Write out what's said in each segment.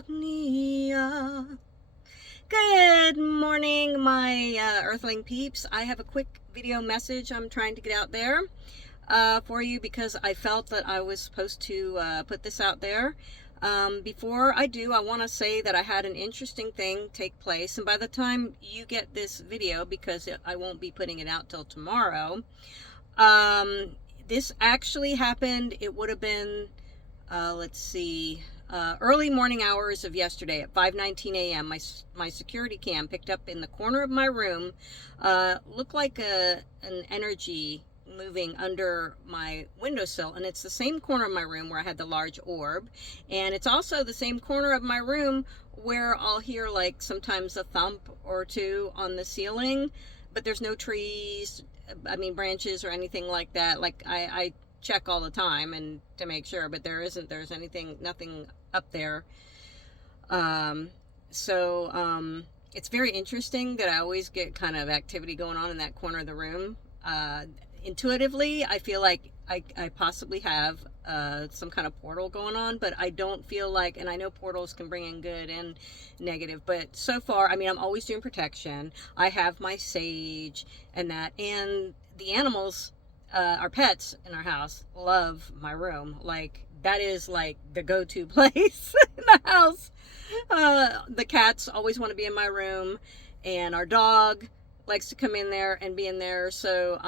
insomnia. Good morning, my earthling peeps. I have a quick video message I'm trying to get out there for you because I felt that I was supposed to put this out there. Before I do, I want to say that I had an interesting thing take place, and by the time you get this video, because I won't be putting it out till tomorrow, this actually happened. It would have been, early morning hours of yesterday at 5:19 a.m. My security cam picked up in the corner of my room, looked like an energy moving under my windowsill, and it's the same corner of my room where I had the large orb, and it's also the same corner of my room where I'll hear like sometimes a thump or two on the ceiling, but there's no trees, branches or anything like that. Like I check all the time and to make sure, but there's nothing up there. It's very interesting that I always get kind of activity going on in that corner of the room. Intuitively, I feel like I possibly have some kind of portal going on, but I don't feel like, and I know portals can bring in good and negative, but so far, I'm always doing protection. I have my sage and that, and the animals, our pets in our house, love my room. Like, that is like the go-to place in the house. The cats always want to be in my room, and our dog likes to come in there and be in there. So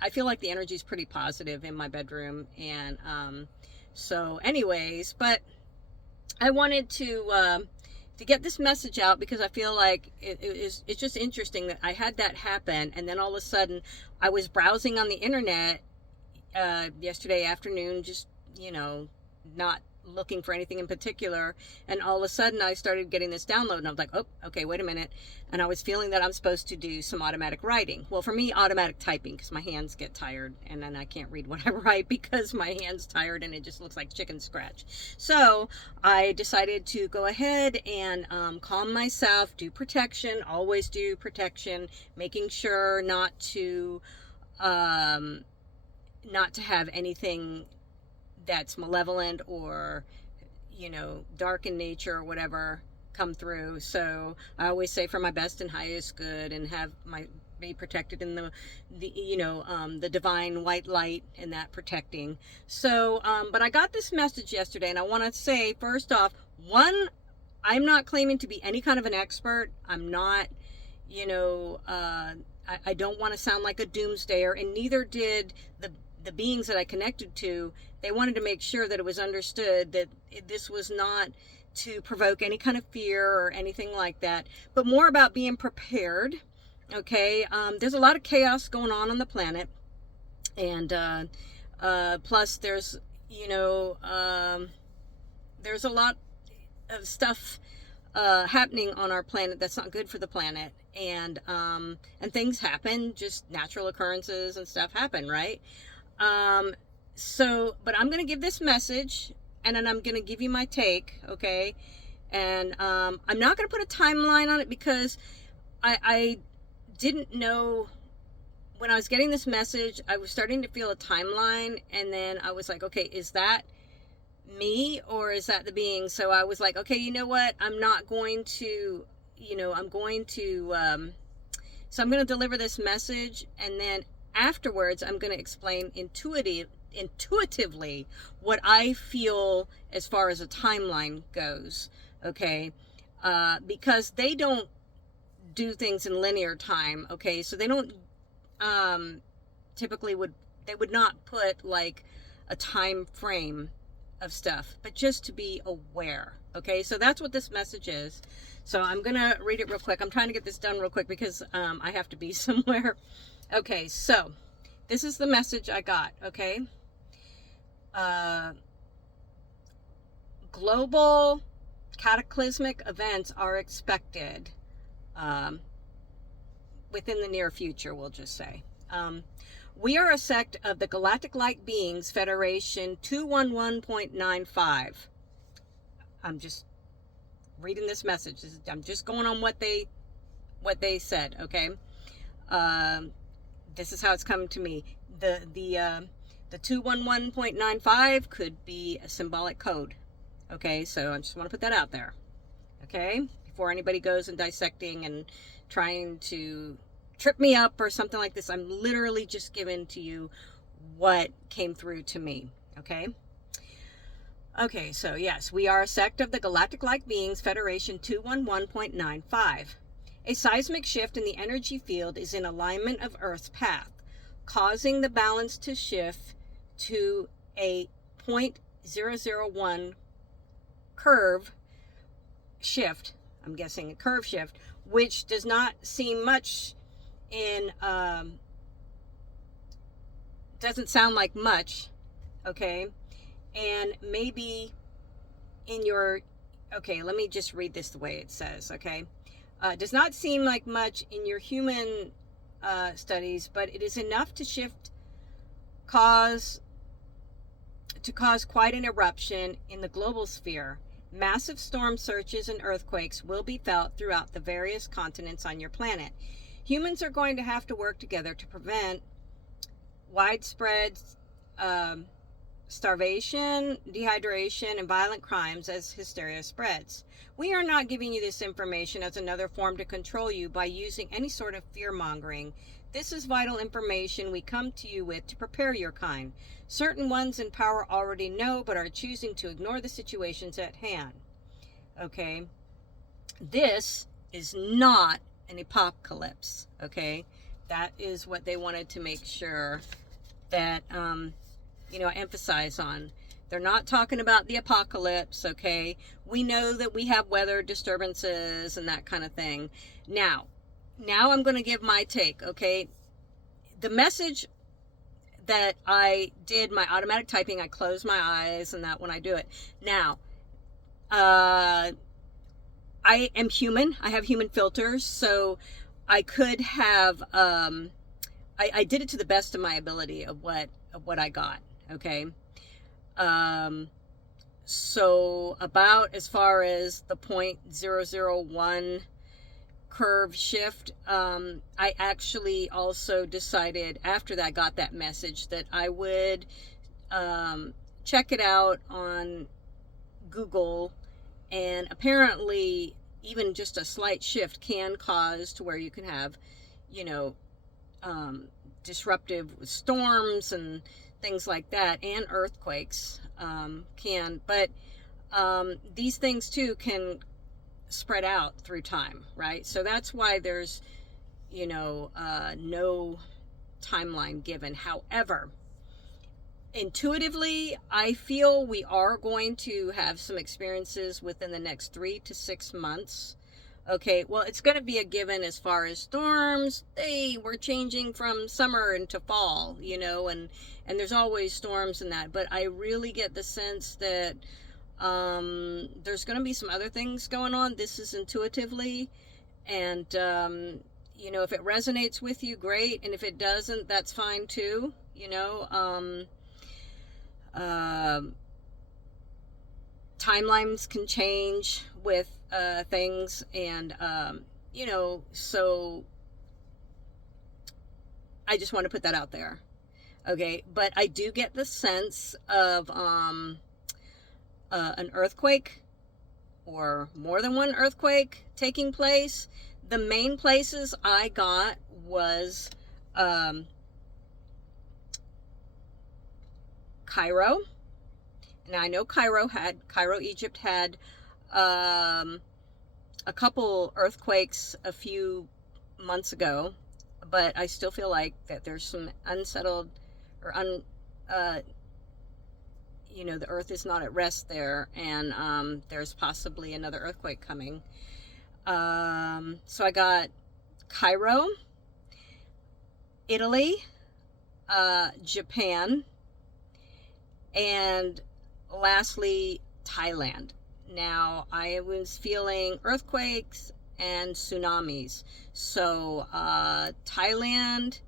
I feel like the energy is pretty positive in my bedroom. And so anyways, but I wanted to get this message out because I feel like it's just interesting that I had that happen, and then all of a sudden I was browsing on the internet yesterday afternoon, just not looking for anything in particular, and all of a sudden I started getting this download, and I was like, oh, okay, wait a minute. And I was feeling that I'm supposed to do some automatic writing. Well, for me, automatic typing, because my hands get tired, and then I can't read what I write because my hand's tired and it just looks like chicken scratch. So I decided to go ahead and calm myself, do protection, always do protection, making sure not to have anything that's malevolent or dark in nature or whatever come through. So I always say for my best and highest good, and have be protected in the divine white light and that protecting. So but I got this message yesterday, and I want to say first off, one, I'm not claiming to be any kind of an expert. I'm not, I don't want to sound like a doomsdayer, and neither did the beings that I connected to. They wanted to make sure that it was understood that this was not to provoke any kind of fear or anything like that, but more about being prepared. Okay, there's a lot of chaos going on the planet, and plus there's there's a lot of stuff happening on our planet that's not good for the planet, and things happen, just natural occurrences and stuff happen, right? But I'm going to give this message, and then I'm going to give you my take, okay? And I'm not going to put a timeline on it because I didn't know. When I was getting this message, I was starting to feel a timeline, and then I was like, okay, is that me or is that the being? So I was like, okay, you know what? I'm not going to, so I'm going to deliver this message, and then afterwards I'm going to explain intuitively what I feel as far as a timeline goes, okay? Because they don't do things in linear time, okay? So they don't typically would not put like a time frame of stuff, but just to be aware, okay? So that's what this message is. So I'm gonna read it real quick. I'm trying to get this done real quick because I have to be somewhere. Okay, so this is the message I got, okay? Global cataclysmic events are expected within the near future, we'll just say. We are a sect of the Galactic Light Beings Federation 211.95. I'm just reading this message. I'm just going on what they said, okay? This is how it's coming to me. The 211.95 could be a symbolic code, Okay, so I just want to put that out there. Okay, before anybody goes and dissecting and trying to trip me up or something like this, I'm literally just giving to you what came through to me. Okay. Okay, so yes, we are a sect of the Galactic-like Beings Federation 211.95. A seismic shift in the energy field is in alignment of Earth's path, causing the balance to shift to a .001 curve shift. I'm guessing a curve shift, which does not seem much in, doesn't sound like much, okay? And maybe in your, okay, let me just read this the way it says, okay? Does not seem like much in your human studies, but it is enough to cause quite an eruption in the global sphere. Massive storm surges and earthquakes will be felt throughout the various continents on your planet. Humans are going to have to work together to prevent widespread starvation, dehydration, and violent crimes as hysteria spreads. We are not giving you this information as another form to control you by using any sort of fear-mongering. This is vital information we come to you with to prepare your kind. Certain ones in power already know, but are choosing to ignore the situations at hand. Okay? This is not an apocalypse. Okay? That is what they wanted to make sure that, emphasize on. They're not talking about the apocalypse, okay? We know that we have weather disturbances and that kind of thing. Now I'm going to give my take, okay? The message that I did, my automatic typing, I close my eyes and that when I do it. Now, I am human. I have human filters, so I could have, I did it to the best of my ability of what I got, okay? So about as far as the .001 curve shift, I actually also decided after that I got that message that I would check it out on Google, and apparently even just a slight shift can cause to where you can have, disruptive storms and things like that, and earthquakes but these things too can spread out through time, right? So that's why there's no timeline given. However, intuitively, I feel we are going to have some experiences within the next 3 to 6 months. Okay, well, it's going to be a given as far as storms. We're changing from summer into fall, and there's always storms in that. But I really get the sense that there's going to be some other things going on. This is intuitively, and if it resonates with you, great. And if it doesn't, that's fine too. Timelines can change with things, and so I just want to put that out there, okay? But I do get the sense of an earthquake or more than one earthquake taking place. The main places I got was Cairo. Now I know Cairo, Egypt had a couple earthquakes a few months ago, but I still feel like that there's some unsettled or the earth is not at rest there, and there's possibly another earthquake coming. So I got Cairo, Italy, Japan, and lastly, Thailand. Now, I was feeling earthquakes and tsunamis. So, Thailand,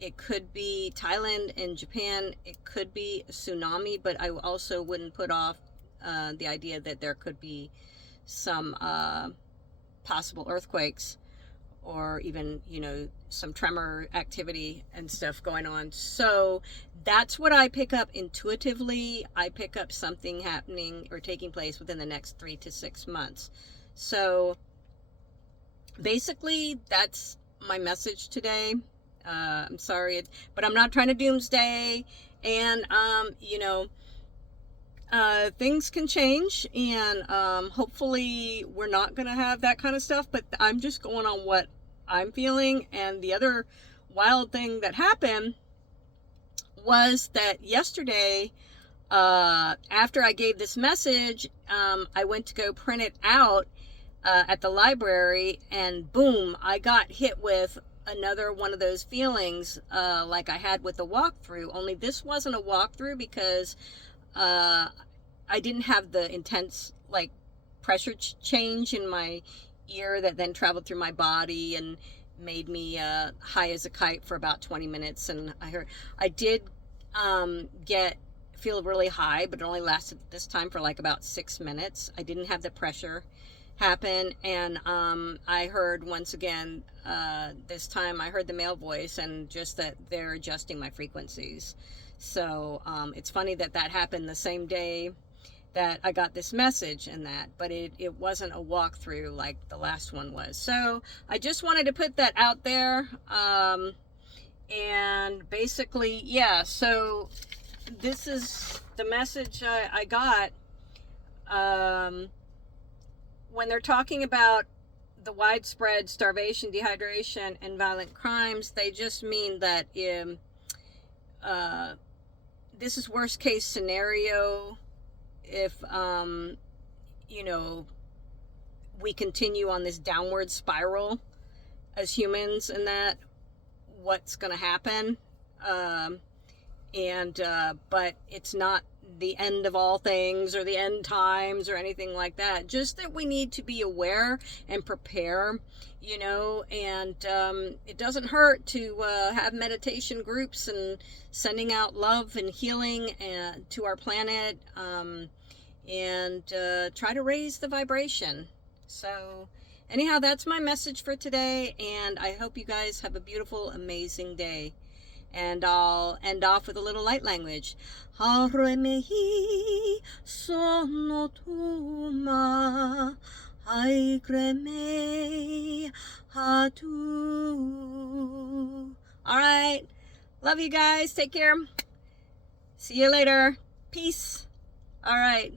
it could be Thailand and Japan, it could be a tsunami, but I also wouldn't put off the idea that there could be some possible earthquakes or even, you know, some tremor activity and stuff going on. So that's what I pick up intuitively. I pick up something happening or taking place within the next 3 to 6 months. So basically, that's my message today. I'm sorry, but I'm not trying to doomsday. And, you know, things can change, and hopefully we're not going to have that kind of stuff, but I'm just going on what I'm feeling. And the other wild thing that happened was that yesterday, after I gave this message, I went to go print it out at the library, and boom, I got hit with another one of those feelings like I had with the walkthrough, only this wasn't a walkthrough because I didn't have the intense like pressure change in my ear that then traveled through my body and made me high as a kite for about 20 minutes. And I did feel really high, but it only lasted this time for like about 6 minutes. I didn't have the pressure happen, and I heard once again this time I heard the male voice, and just that they're adjusting my frequencies. So it's funny that that happened the same day that I got this message, and that, but it wasn't a walkthrough like the last one was. So I just wanted to put that out there. And basically, yeah, so this is the message I got. When they're talking about the widespread starvation, dehydration, and violent crimes, they just mean that this is worst case scenario. If you know, we continue on this downward spiral as humans, and that what's going to happen, but it's not the end of all things or the end times or anything like that. Just that we need to be aware and prepare, you know, and it doesn't hurt to have meditation groups and sending out love and healing to our planet, and try to raise the vibration. So anyhow, that's my message for today, and I hope you guys have a beautiful, amazing day. And I'll end off with a little light language. Haremehi sonotuma haigreme hatu. All right. Love you guys. Take care. See you later. Peace. All right.